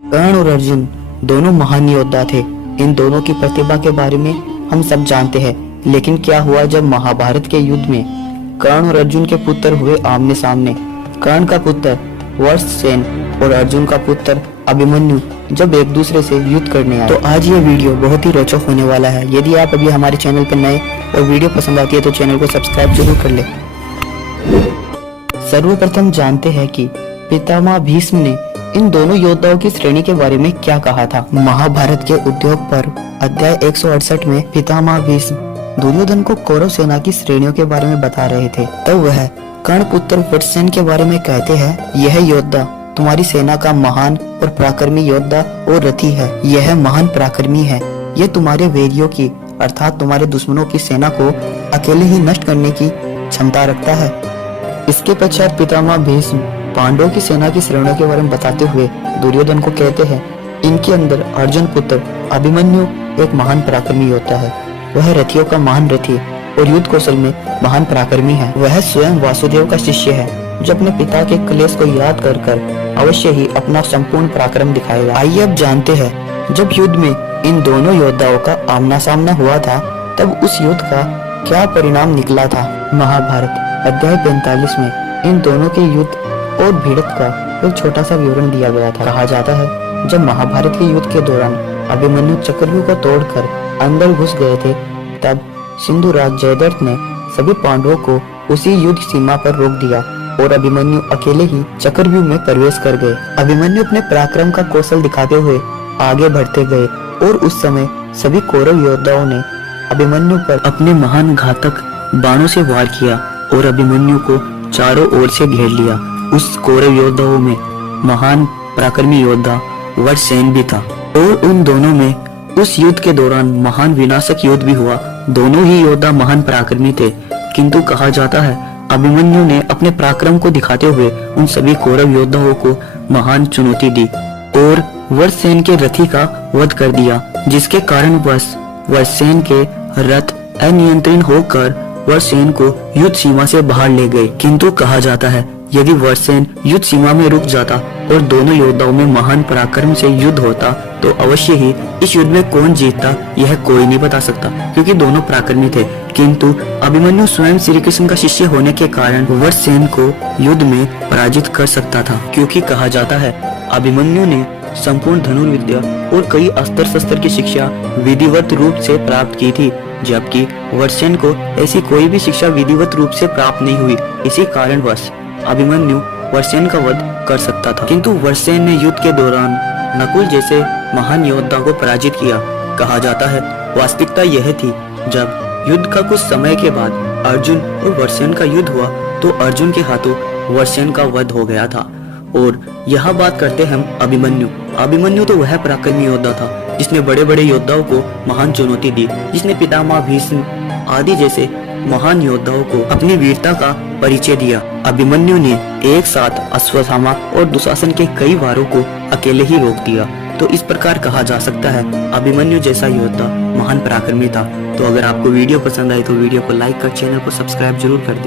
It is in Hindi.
कर्ण और अर्जुन दोनों महान योद्धा थे। इन दोनों की प्रतिभा के बारे में हम सब जानते हैं, लेकिन क्या हुआ जब महाभारत के युद्ध में कर्ण और अर्जुन के पुत्र हुए आमने सामने। कर्ण का पुत्र वत्ससेन और अर्जुन का पुत्र अभिमन्यु जब एक दूसरे से युद्ध करने आए। तो आज ये वीडियो बहुत ही रोचक होने वाला है। यदि आप अभी हमारे चैनल पर नए और वीडियो पसंद आती है तो चैनल को सब्सक्राइब जरूर कर ले। सर्वप्रथम जानते हैं कि पितामह भीष्म ने इन दोनों योद्धाओं की श्रेणी के बारे में क्या कहा था। महाभारत के उद्योग पर्व अध्याय 168 में पितामह भीष्म दुर्योधन को कौरव सेना की श्रेणियों के बारे में बता रहे थे। तब वह कर्ण पुत्र वत्ससेन के बारे में कहते हैं, यह योद्धा तुम्हारी सेना का महान और पराक्रमी योद्धा और रथी है। यह महान पराक्रमी है। यह तुम्हारे वैरियों की अर्थात तुम्हारे दुश्मनों की सेना को अकेले ही नष्ट करने की क्षमता रखता है। इसके पश्चात पितामह भीष्म पांडवों की सेना की श्रेणियों के बारे में बताते हुए दुर्योधन को कहते हैं, इनके अंदर अर्जुन पुत्र अभिमन्यु एक महान पराक्रमी योद्धा है। वह रथियों का महान रथी और युद्ध कौशल में महान पराक्रमी है। वह स्वयं वासुदेव का शिष्य है, जो अपने पिता के क्लेश को याद कर कर अवश्य ही अपना संपूर्ण पराक्रम दिखाएगा। आइए अब जानते हैं, जब युद्ध में इन दोनों योद्धाओं का आमना सामना हुआ था, तब उस युद्ध का क्या परिणाम निकला था। महाभारत अध्याय 45 में इन दोनों के युद्ध और भिड़ंत का एक छोटा सा विवरण दिया गया था। कहा जाता है, जब महाभारत के युद्ध के दौरान अभिमन्यु चक्रव्यूह को तोड़कर अंदर घुस गए थे, तब सिंधुराज जयद्रथ ने सभी पांडवों को उसी युद्ध सीमा पर रोक दिया और अभिमन्यु अकेले ही चक्रव्यूह में प्रवेश कर गए। अभिमन्यु अपने पराक्रम का कौशल दिखाते हुए आगे बढ़ते गए और उस समय सभी कौरव योद्धाओं ने अभिमन्यु पर अपने महान घातक बाणों से वार किया और अभिमन्यु को चारों ओर से घेर लिया। उस कौरव योद्धाओं में महान पराक्रमी योद्धा वत्ससेन भी था और उन दोनों में उस युद्ध के दौरान महान विनाशक युद्ध भी हुआ। दोनों ही योद्धा महान पराक्रमी थे, किंतु कहा जाता है अभिमन्यु ने अपने पराक्रम को दिखाते हुए उन सभी कौरव योद्धाओं को महान चुनौती दी और वत्ससेन के रथी का वध कर दिया, जिसके कारण वत्ससेन के रथ अनियंत्रित होकर वत्ससेन को युद्ध सीमा से बाहर ले गए। किंतु कहा जाता है यदि वत्ससेन युद्ध सीमा में रुक जाता और दोनों योद्धाओं में महान पराक्रम से युद्ध होता तो अवश्य ही इस युद्ध में कौन जीतता यह कोई नहीं बता सकता, क्योंकि दोनों पराक्रमी थे। किंतु अभिमन्यु स्वयं श्री कृष्ण का शिष्य होने के कारण वत्ससेन को युद्ध में पराजित कर सकता था, क्योंकि कहा जाता है अभिमन्यु ने संपूर्ण धनुर्विद्या और कई अस्त्र शस्त्र की शिक्षा विधिवत रूप से प्राप्त की थी, जबकि वत्ससेन को ऐसी कोई भी शिक्षा विधिवत रूप से प्राप्त नहीं हुई। इसी कारणवश अभिमन्यु वत्ससेन का वध कर सकता था, किंतु वत्ससेन ने युद्ध के दौरान नकुल जैसे महान योद्धा को पराजित किया। कहा जाता है वास्तविकता यह थी, जब युद्ध का कुछ समय के बाद अर्जुन और वत्ससेन का युद्ध हुआ तो अर्जुन के हाथों वत्ससेन का वध हो गया था। और यह बात करते हैं हम अभिमन्यु तो वह पराक्रमी योद्धा था जिसने बड़े बड़े योद्धाओं को महान चुनौती दी, जिसने पितामह भीष्म आदि जैसे महान योद्धाओं को अपनी वीरता का परिचय दिया। अभिमन्यु ने एक साथ अश्वत्थामा और दुशासन के कई वारों को अकेले ही रोक दिया। तो इस प्रकार कहा जा सकता है अभिमन्यु जैसा योद्धा महान पराक्रमी था। तो अगर आपको वीडियो पसंद आए तो वीडियो को लाइक कर चैनल को सब्सक्राइब जरूर कर दे।